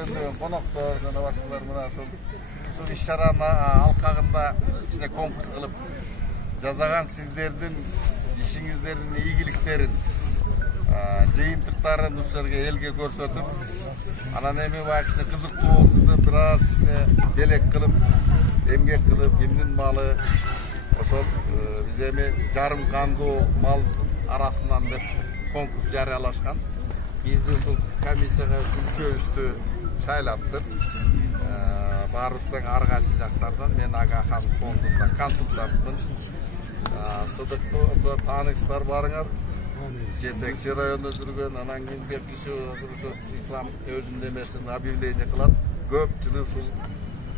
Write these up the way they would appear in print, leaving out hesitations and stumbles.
көргөндөгөн коноктору жана башкалар мына ушул иш-чаранын алкагында ичине конкурс кылып жасаган сиздердин ишиңиздердин ийгиликтерин, жыйынтыктарын ушул жерге элге көрсөтүп, анан эми баягы кичине кызыктуу болсун деп бир аз кичине белек кылып, эмгек кылып, кимдин малы ошол биз эми жарым кандуу мал арасынан деп конкурс жарыялашкан. Бизди ушул комиссияга үчөөбүздү шайлаптыр. Баарыбыздын ар кайсы жактардан мен Агахан фондунда консультантмын. Сыдыктуу таанысыздар барыңар. Жетекчи районда жүргөн, анан кийин бекчи ошо ислам өзүнүн эмесин объявление кылат. Көпчүлүк ушул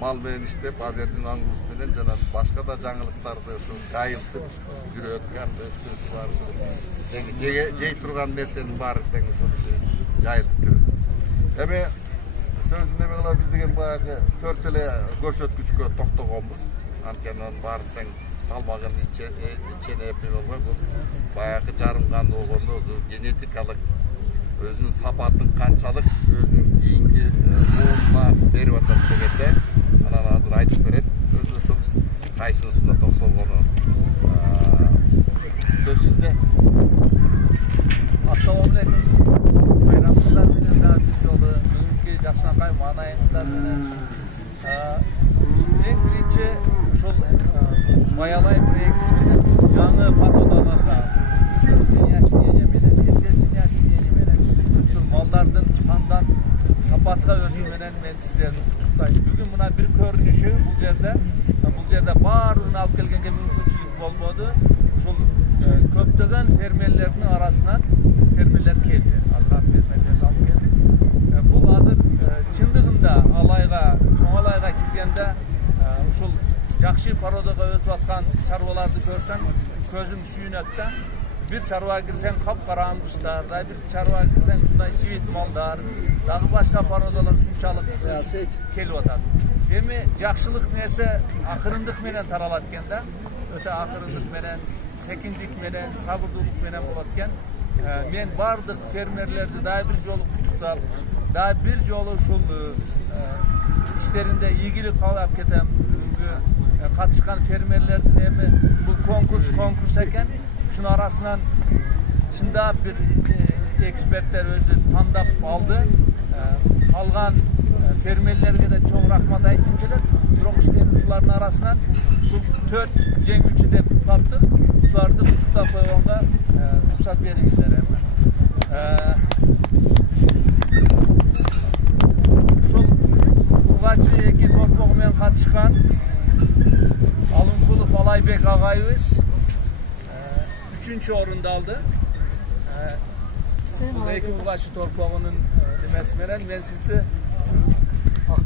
мал менен иштеп, абердин аңгуз менен жана башка да жаңылыктарды ушул жайылтып жүрөт, өскөсү бар. Жей турган нерсенин баары тең ушул жайылтып жүрөт. Эми сөзүн эме кылып биз деген баягы 4 эле көрсөткүчкө токтогонбуз. Анткени анын баары тең салмагын ичене эппей болбой, бул баягы жарым кандуу болгондо өзү генетикалык өзүнүн сапатын канчалык өзүнүн кийинки буунуна берип атат дегенде анан азыр айтып берет. Өзү ушул кайсынысында токсолгону сөз сизде. Assalamu alaikum. Bayramыңыздар менен дагы бир жолу бүгүнкү жакшанкай маанайыңыздар менен эң биринчи ушул Маялай проектиси менен жаңы породаларга естественное менен ушул малдардын сандан сапатка өсүү менен мен сиздерди куттуктайм. Бүгүн мына бир көрүнүшү бул жерде баардыгын алып келгенге мүмкүнчүлүк болбоду. Ушул көптөгөн фермерлердин арасынан фермерлер келди. Азыраак фермерлерди алып келди. Бул азыр чындыгында чоң алайга киргенде ушул жакшы породага өтүп аткан чарбаларды көрсөң көзүң сүйүнөт да. Bir çarvağa girsen kapkara anguslar, bir çarvağa girsen şunday sivit mallar, daha başka parodalar şunçalık kelip atar. Demi jakşılık neyse akırındık menen taralatken, öte akırındık menen, sekindik menen, sabırlılık menen bolatken, men bardık fermerlerdi daha bir jolu kutuktap, daha bir jolu şul işlerinde ilgili kalap ketem, katışkan fermerlerdi emi bu konkurs eken, şunun arasından şimdi bir ekspertler özü tanıdap aldı. Kalgan fermerlerge de çok rahmat aytım gelir. Biroq şuların arasından 4 jеңүүчү деп taptık. Şuарды tutup koyğanda ruhsat beriңizdер эми. Şol Urgaçı eki torpoğu менен катышкан Alınkulov Alaybek agayыбыз 3. orunda aldı. Bu iki Urgaçı torpağının demesi menen men sizdi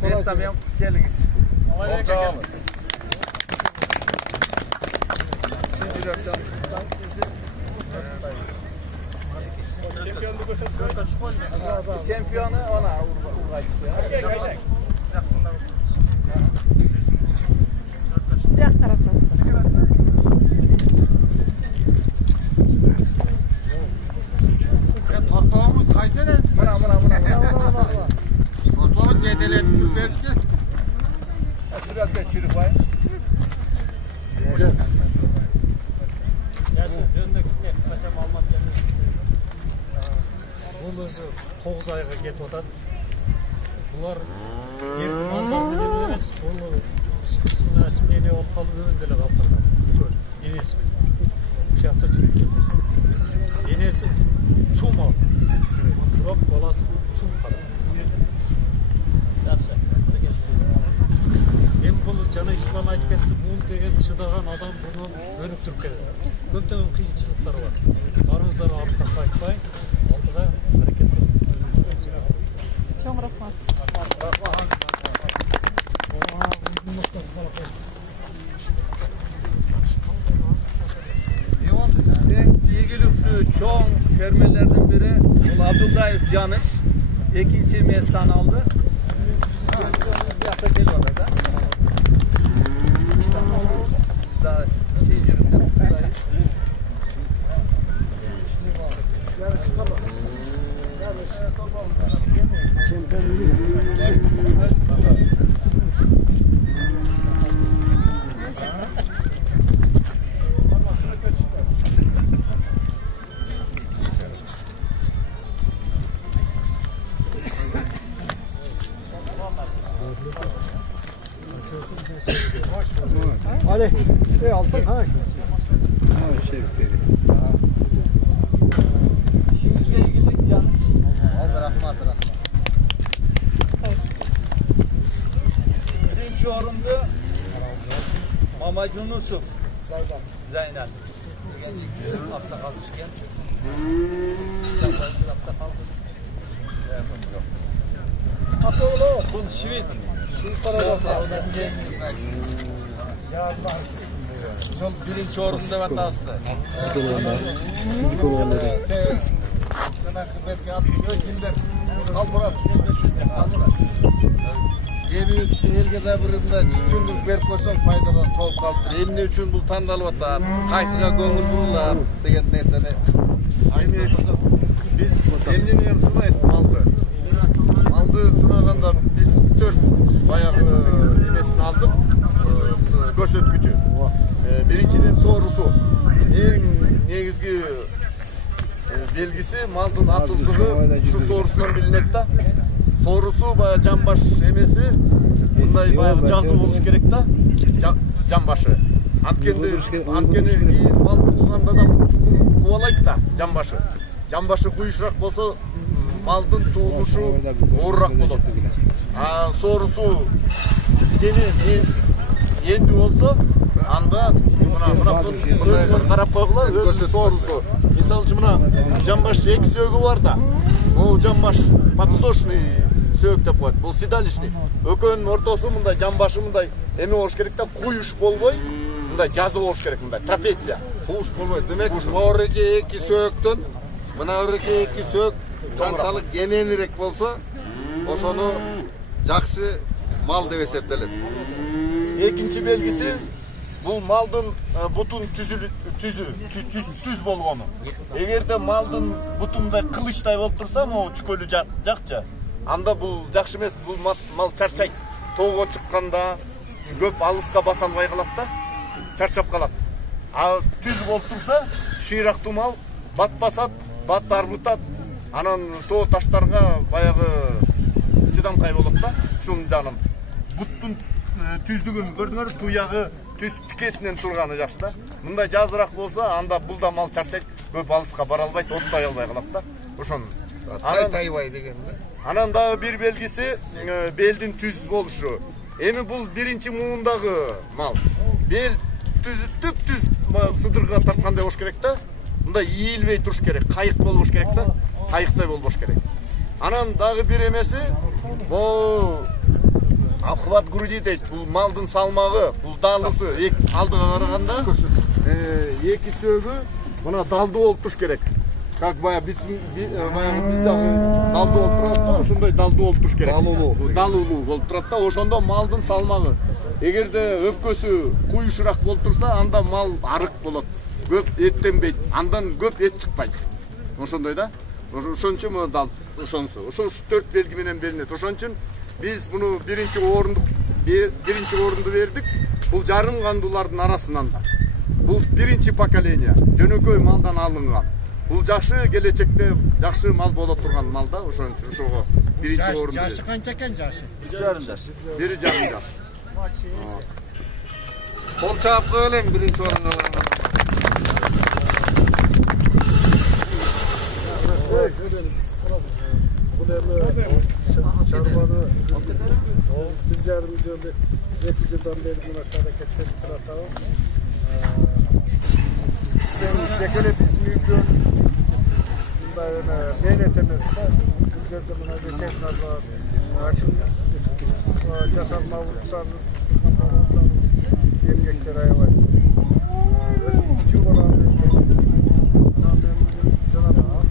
Mestamyan geliniz. Olcalı. Çempiyonu ona Urgaçı. Torpağımız kayseniz. Mına. Torpağın yedelet Türkleşki. Sürekli çürük var. Бұл өзі 9 айға кетіп отады. Бұлар еркін малдар менен емес, оны искусственно осмеление болып қалып өңделе қалдырған. Үлкен енесі мен. Бұл жақта жүріп кетті. Енесі су мал. Жоқ баласы су қара. Мен бұл жаңа ислам айтып кетті, бұл деген шыдаған адам бұнан өніп тұрып келеді. Көптеген қиыншылықтар бар. Барыңыздар артқа қайтпай, алдыға әрекет қылып. Çok rahmat. İlgilüklü çoğun fermerlerden biri Abdüldaif Canış. İkinci mesleğini aldı. Bir hafta geliyor orada. Daha şeycirimde buradayız. Hadi, şey altın ha. İşimizle ilgili canım. Birinci orunda Mamacı Nusuf Zeynel. Aksakal işken. Aksakal. Bu Şivit. Şivit paralası. Sol birinci orunda ben de aslında. Siz konularda. Evi işte elgede birinde düşündük berip koysam faydalan sol kalıp. Emne üçün bu tandalып atar. Kaysıga көңүл буrular деген nesene. Aynı biz emninin sınayız maldı. Maldı sınaganda biz 4 bayağı inesini aldık. Görsötkücü. Birinciden sorusu. En negizgi belgisi maldın asıldığı şu sorusundan bilinет da. Sorusu bayağı canbaş emesi. Bunday bayağı жазуу болуш керек да. Canbaşı. Antkeni iyi mal tuğanda da tukum kuvalaydı da canbaşı. Canbaşı kuyuşrak bolsa maldın tuğuluşu uğurrak olur. Sorusu endi olsa anda buna karap koygular özü sorusu. Misal için buna canbaş iki sögü var da o canbaş подвздошный sög деп koydu. Bu sidalişni. Ökönün ortası mınday canbaşı mınday emi olmuş gerek de kuyuş bolboy mınday жазы olmuş gerek mınday трапеция. Kuş bolboy. Demek oriki iki söktün. Buna oriki iki sök kançalık genenirek bolsa osonu жақсы mal деп eseptelet. Ekinci belgisi bu maldın butun tüz bolgonu. Egerde maldın butunda kılıçтай болуп турса, o çükölü jakça. Анда бул жакшы эмес, бул мал чарчайт. Тоого чыкканда көп алыска баса албай калат да, чарчап калат. Түз болуп турса, шыйрактуу мал бат басат, бат арбытат. Анан тоо таштарга баягы чыдамкай болот да. Ушунун жаным. Буттун түздүгүн көрдүңөр, туягы түз тикесинен турганы жакшы да. Мындай жазыраак болсо, анда бул да мал чарчайт, көп алыска бара албайт, оттай албай калат да. Ошон. Тайбай деген да. Анан дагы бир белгиси белдин түз болушу. Эми бул биринчи муундагы мал. Бел түз сыдырга тарткандай болуш керек да. Мындай ийилбей туруш керек, кайык болуш керек да. Кайыктай болбош керек. Анан дагы бир эмеси, бул акыбат груди дейт. Бул малдын салмагы, бул далысы алдыга караганда эки сөөгү мына далдуу болуп туруш керек. Как баягы bizde daldı болуп турат да, ошондой далдуу болуп туруш керек. Далуулуу болуп турат да, ошондо малдын салмагы. Эгерде өпкөсү куюшураак болуп турса, анда мал арык болот. Көп эттенбейт, андан көп эт чыкпайт. Ошондой да. Ошон үчүн мына дал, ошонусу. Ошол 4 белги менен берилет. Ошон үчүн биз муну биринчи орунду бердик. Бул жарым кандуулардын арасынан да. Бул биринчи поколение, жөнөкөй малдан алынган. Бул жакшы келечекте жакшы мал боло турган мал да, ошон үчүн ошого биринчи орун берет. Жашы канча экен жашы? 1,5 жаш. 1,5 жаш. Кол чаап коелем биринчи орунга. Bu derle çarpmadı. 1,5 milyon 7 yıldan beri buna hareket edip turasağım. Zekele biz milyon meynetemiz. Bu yerde buna veteriner var. Aşım casal mavluktan yemekler ayı var. Özüm küçük olan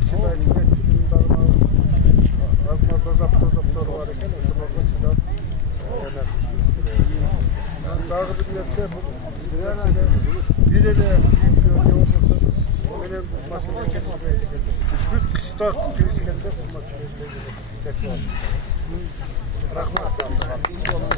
şikayet ettiğim darma azmaz azaptor var eken oturmakla çıdan dağı bir yerse bir de büyük olursa Benim masada çekilmeye çekildim. Üç kışta girişkende bu masada çekildim. Rahmat. İnşallah.